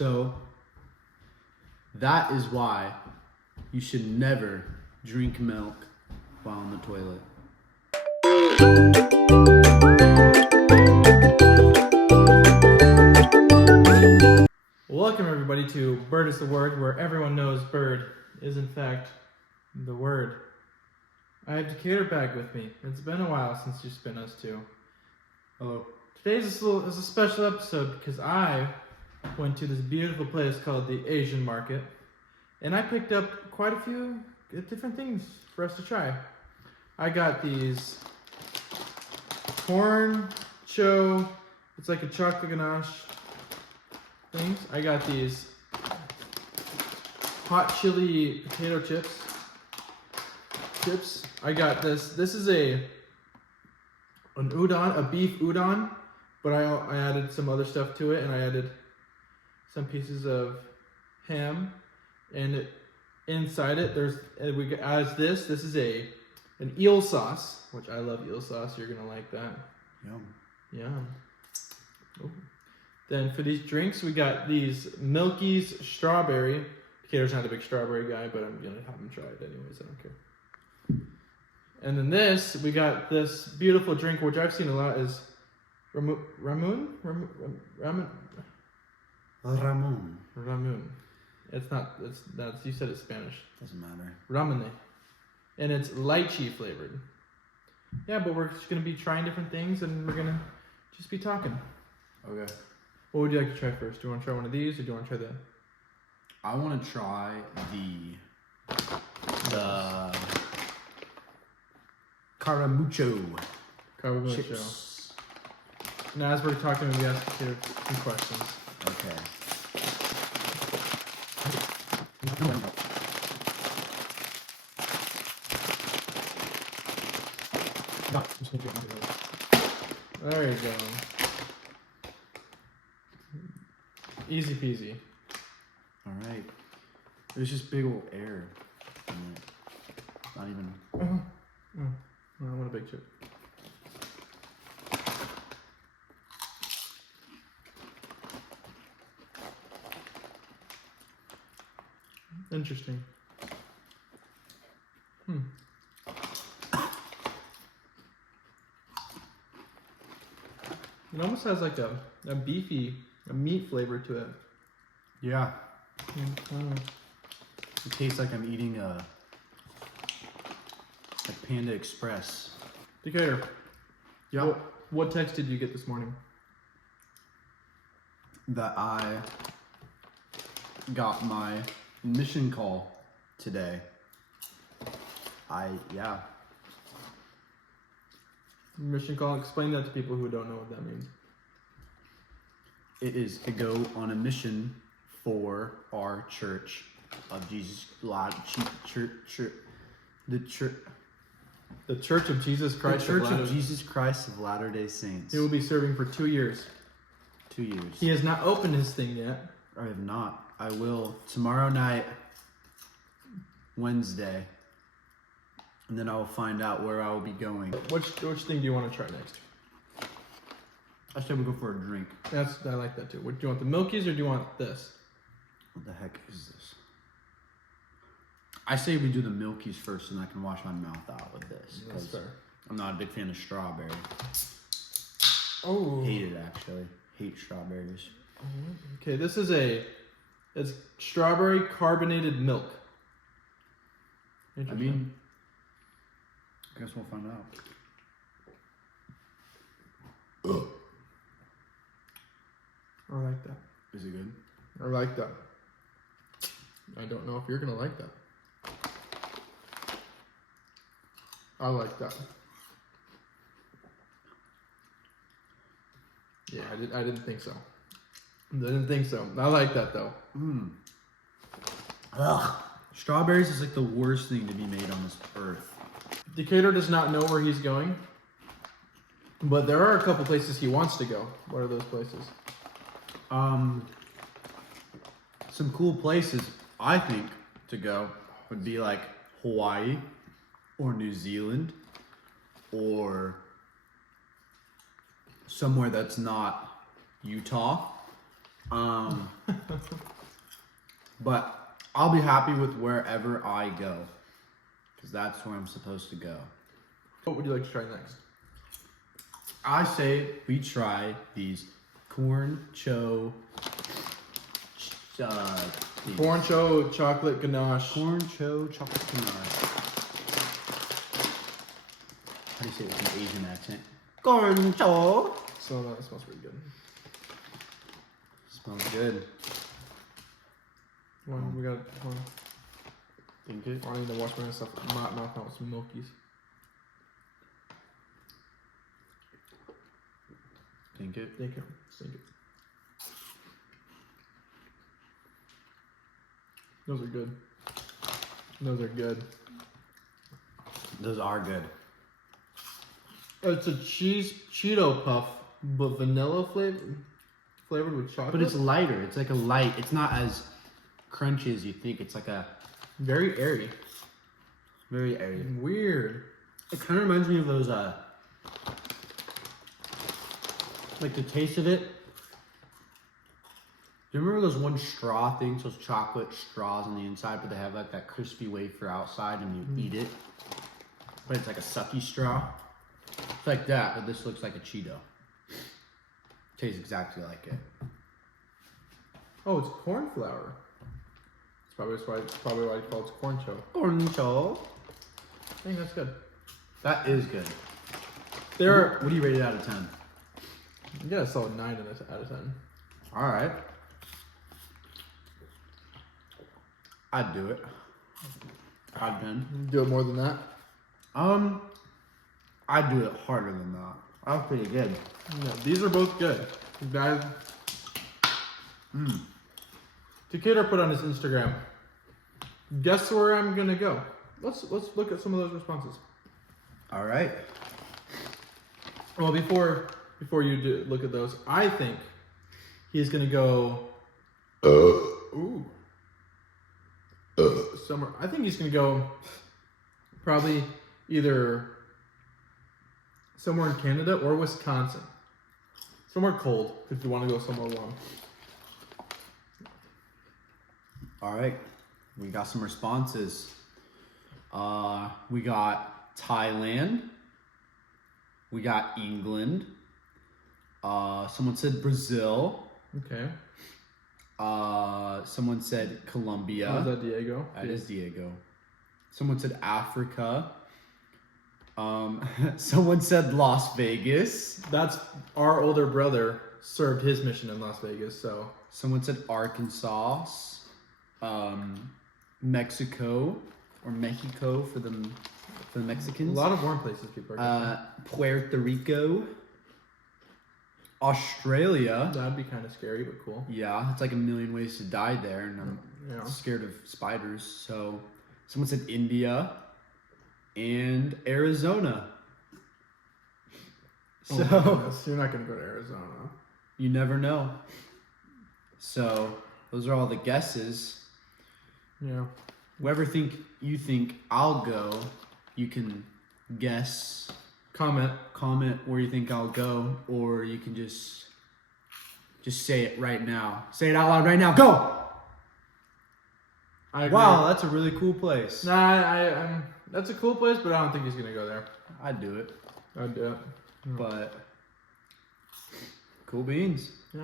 So that is why you should never drink milk while on the toilet. Welcome everybody to Bird is the Word, where everyone knows bird is in fact the word. I have Decatur back with me. It's been a while since it's been us two. Hello. Today's is a special episode because I went to this beautiful place called the Asian Market, and I picked up quite a few different things for us to try. I got these corn cho, it's like a chocolate ganache things. I got these hot chili potato chips. I got this. This is an udon, a beef udon, but I added some other stuff to it, and I added some pieces of ham, and inside it we added this. This is an eel sauce, which I love eel sauce. You're gonna like that. Yum. Ooh. Then for these drinks, we got these Milky's strawberry. Decatur's not a big strawberry guy, but I'm gonna have him try it anyways. I don't care. And then we got this beautiful drink, which I've seen a lot, is Ramun. You said it's Spanish. Doesn't matter. Ramune. And it's lychee flavored. Yeah, but we're just gonna be trying different things, and we're gonna just be talking. Okay. What would you like to try first? Do you want to try one of these, or do you want to try the... I want to try the Caramucho chips. Now, as we're talking, we ask you some questions. Okay. There you go. Easy peasy. All right. There's just big old air in it. Not even. I want a big chip. Interesting. It almost has like a meat flavor to it. Yeah. It tastes like I'm eating a Panda Express. Decatur. Yeah. What text did you get this morning? That I got my mission call today. Mission call. Explain that to people who don't know what that means. It is to go on a mission for our Church of Jesus, the Church of Jesus Christ. The Church of Jesus Christ of Latter-day Saints. He will be serving for 2 years. 2 years. He has not opened his thing yet. I have not. I will tomorrow night, Wednesday, and then I will find out where I will be going. Which thing do you want to try next? I said we go for a drink. I like that too. Do you want the Milkies or do you want this? What the heck is this? I say we do the Milkies first, and I can wash my mouth out with this. That's fair. I'm not a big fan of strawberry. Oh. Hate it, actually. Hate strawberries. Okay, it's strawberry carbonated milk. I mean, I guess we'll find out. I like that. Is it good? I like that. I don't know if you're gonna like that. I like that. Yeah, I didn't think so. I like that though. Ugh. Strawberries is like the worst thing to be made on this earth. Decatur does not know where he's going, but there are a couple places he wants to go. What are those places? Some cool places I think to go would be like Hawaii or New Zealand or somewhere that's not Utah. But I'll be happy with wherever I go, because that's where I'm supposed to go. What would you like to try next? I say we try these corn cho. Corn cho chocolate ganache. Corn cho chocolate ganache. How do you say it with an Asian accent? Corn cho. So that smells pretty good. Smells good. One, we got one. Think it. I need to wash my stuff. Not knock out some milkies. Think it. Thank you. Thank you. Those are good. Those are good. Those are good. It's a cheese Cheeto puff, but vanilla flavored with chocolate. But it's lighter. It's like a light. It's not as crunchy as you think. It's like a very airy. very airy. Weird. It kind of reminds me of those like the taste of it. Do you remember those one straw things, those chocolate straws on the inside, but they have like that crispy wafer outside and you eat it? But it's like a sucky straw. It's like that, but this looks like a Cheeto. Tastes exactly like it. Oh, it's corn flour. It's probably why it's called corn cho. Corn cho. I think that's good. That is good. There. What do you rate it out of 10? You gotta sell a 9 out of 10. All right. I'd do it. I'd 10. Do it more than that. I'd do it harder than that. That's pretty good. No, these are both good. Guys. Decatur put on his Instagram. Guess where I'm gonna go. Let's look at some of those responses. All right. Well, before you look at those, I think he's gonna go. Ooh. Somewhere. I think he's gonna go. Probably either somewhere in Canada or Wisconsin. Somewhere cold if you want to go somewhere warm. All right. We got some responses. We got Thailand. We got England. Someone said Brazil. Okay. Someone said Colombia. Oh, is that Diego? That is Diego. Someone said Africa. Someone said Las Vegas. That's our older brother served his mission in Las Vegas, so. Someone said Arkansas. Mexico or Mexico for the Mexicans. A lot of warm places people are Puerto Rico. Australia. That'd be kind of scary, but cool. Yeah, it's like a million ways to die there, and I'm scared of spiders. So, someone said India and Arizona. Oh So, my goodness, you're not gonna go to Arizona. you never know. So, those are all the guesses. Yeah. Wherever you think I'll go, you can guess. Comment where you think I'll go, or you can just say it right now. Say it out loud right now. Go! I agree. Wow, that's a really cool place. Nah, that's a cool place, but I don't think he's gonna go there. I'd do it, I'd do it. but cool beans. Yeah.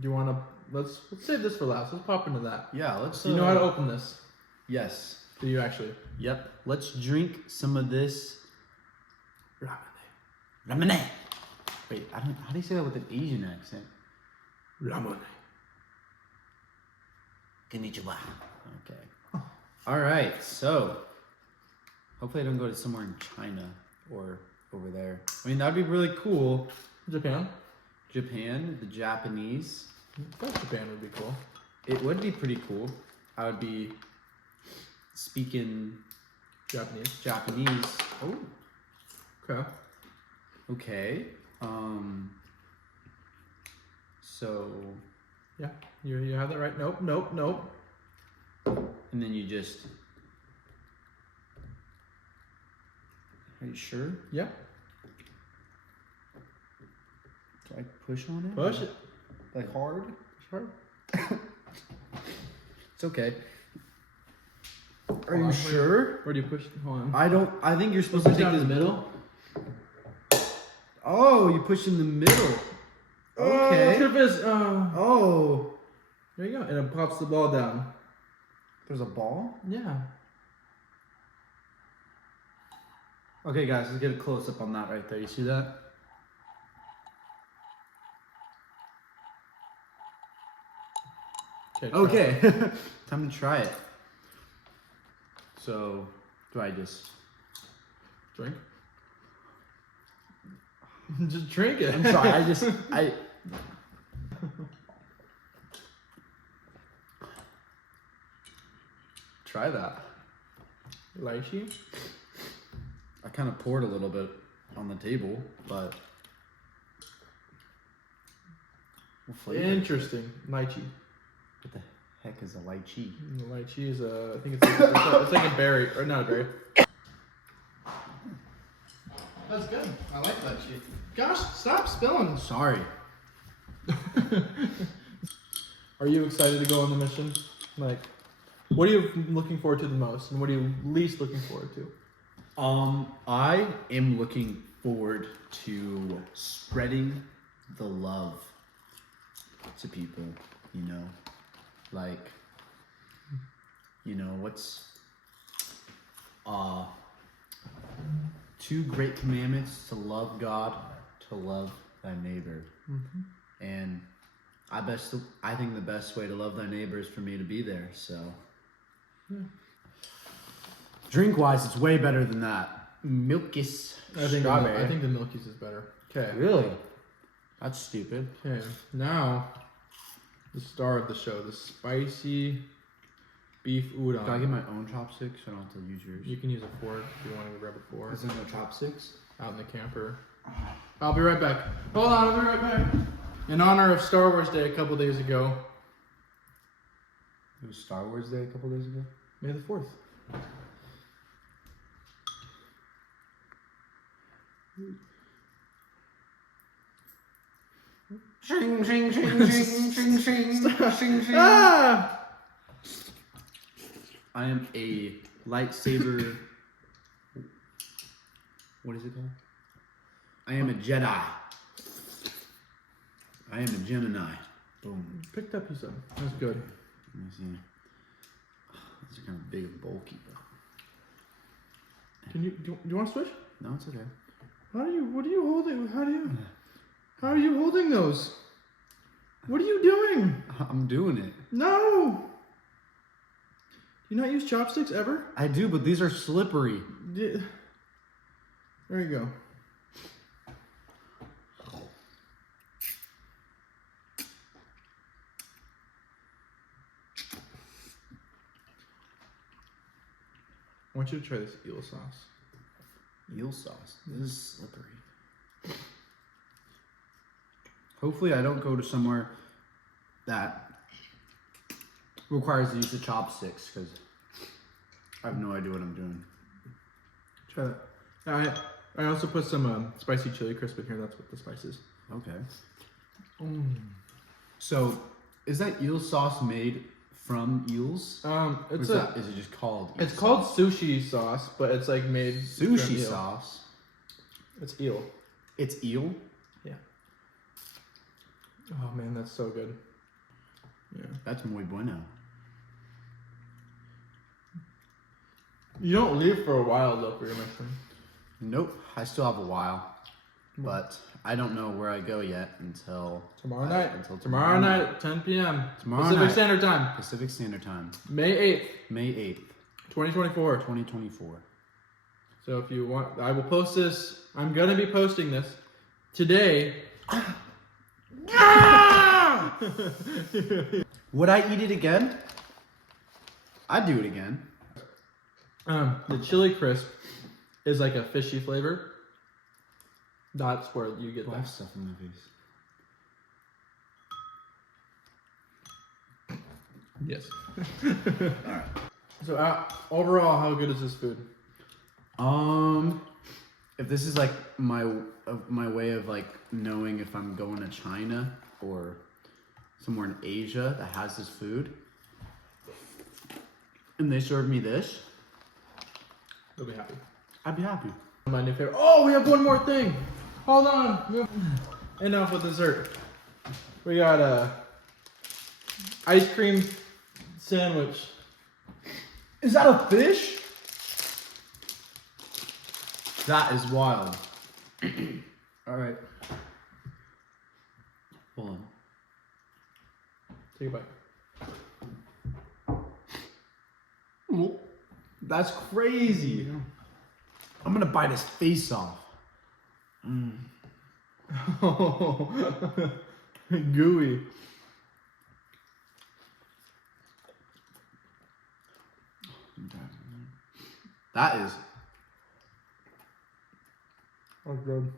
Do you wanna let's save this for last. Let's pop into that. Yeah, let's. Do you know how to open this? Yes. Do you actually? Yep. Let's drink some of this ramen. Wait, how do you say that with an Asian accent? Ramen. Konnichiwa. Okay. All right. So, hopefully I don't go to somewhere in China or over there. I mean, that'd be really cool. Japan. Japan, the Japanese. I thought Japan would be cool. It would be pretty cool. I would be speaking Japanese. Oh. Okay. Okay. So. Yeah. You have that right? Nope. And then you just. Are you sure? Yeah. Do I push on it? Push it. Like hard? hard. It's okay. Are Hold you on, sure? Where do you push? Hold on. I think you're supposed to take down this. the middle. Oh, you push in the middle. Oh, Okay. trip is. Oh. There you go. And it pops the ball down. There's a ball? Yeah. Okay, guys, let's get a close up on that right there. You see that? Okay. Time to try it. So, do I just Drink. Just drink it. I'm sorry, I try that. Lychee. I kind of poured a little bit on the table, but what flavor? Interesting. Lychee. What the heck is a lychee? Lychee is I think it's like a berry, or not a berry. That's good. I like lychee. Gosh, stop spilling. Sorry. Are you excited to go on the mission? Like, what are you looking forward to the most, and what are you least looking forward to? I am looking forward to spreading the love to people, you know, like, you know, what's, 2 great commandments: to love God, to love thy neighbor. Mm-hmm. And I think the best way to love thy neighbor is for me to be there, so. Yeah. Drink wise, it's way better than that. Milkis I think strawberry. the Milky's is better. Okay. Really? That's stupid. Okay. Now, the star of the show, the spicy beef udon. Do I get my own chopsticks? I don't have to use yours. You can use a fork if you want to grab a fork. Is there no chopsticks? Out in the camper. I'll be right back. Hold on, I'll be right back. In honor of Star Wars Day a couple days ago. It was Star Wars Day a couple days ago. May the 4th. Shing, shing, shing, shing, shing, shing, shing, shing. Ah! I am a lightsaber. What is it called? I am a Jedi. I am a Gemini. Boom. Picked up, you said. That's good. Let me see. These are kind of big and bulky, though. Can you do you want to switch? No, it's okay. What are you holding? How are you holding those? What are you doing? I'm doing it. No. Do you not use chopsticks ever? I do, but these are slippery. There you go. I want you to try this eel sauce. Eel sauce. This is slippery. Hopefully I don't go to somewhere that requires the use of chopsticks, because I have no idea what I'm doing. Try that. I also put some spicy chili crisp in here. That's what the spice is. Okay. So, is that eel sauce made from eels? Is it just called eel It's called sushi sauce, but it's like made from sushi eel. sauce? It's eel. It's eel? Yeah. Oh man, that's so good. Yeah. That's muy bueno. You don't leave for a while though for your mission. Nope, I still have a while, but I don't know where I go yet until Tomorrow night. Until tomorrow night at 10 p.m. Tomorrow Pacific night. Standard Time. Pacific Standard Time, May 8th, May 8th, 2024. 2024. So if you want, I will post this. I'm gonna be posting this today. Would I eat it again? I'd do it again. The chili crisp is like a fishy flavor. That's where you get I that. have stuff in my face. Yes. Alright. So overall, how good is this food? If this is like my way of like knowing if I'm going to China or somewhere in Asia that has this food, and they served me this, You'll be happy. I'd be happy. My new favorite. Oh, we have one more thing. Hold on. Enough with dessert. We got a ice cream sandwich. Is that a fish? That is wild. All right. Hold on. Take a bite. Oh, that's crazy. I'm gonna bite his face off. Gooey. That is. Oh, good.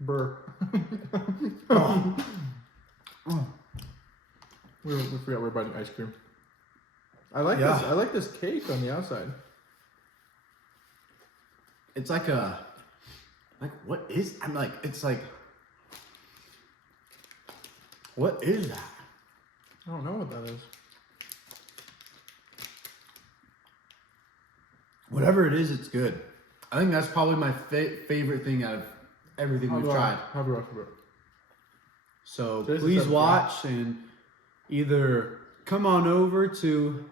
Burr. We forgot we're biting ice cream. I like Yeah. this. I like this cake on the outside. It's like a. Like what is? I'm like it's like. What is that? I don't know what that is. Whatever it is, it's good. I think that's probably my favorite thing out of everything we've tried. How do I forget? So This is please something. watch and either come on over to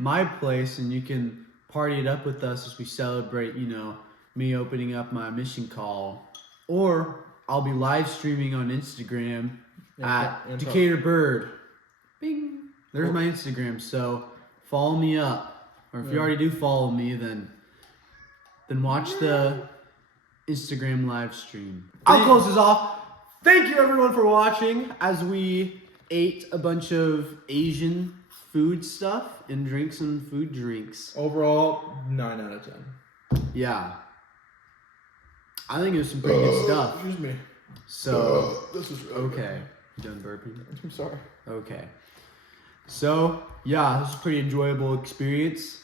my place and you can party it up with us as we celebrate, you know, me opening up my mission call, or I'll be live streaming on Instagram at and Decatur Bird. Bing. There's my Instagram. So follow me up. Or if you already do follow me, then watch the Instagram live stream. I'll close this off. Thank you everyone for watching as we ate a bunch of Asian food stuff and drank some food drinks. Overall, 9 out of 10. Yeah. I think it was some pretty good stuff. Excuse me. So, This is really okay. You done burping? good. I'm sorry. Okay. So, yeah, this is a pretty enjoyable experience.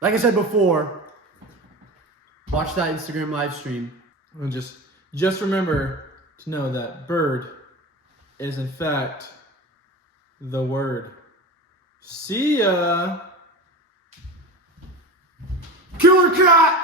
Like I said before, watch that Instagram live stream. And just remember to know that bird is in fact the word. See ya. Killer cat!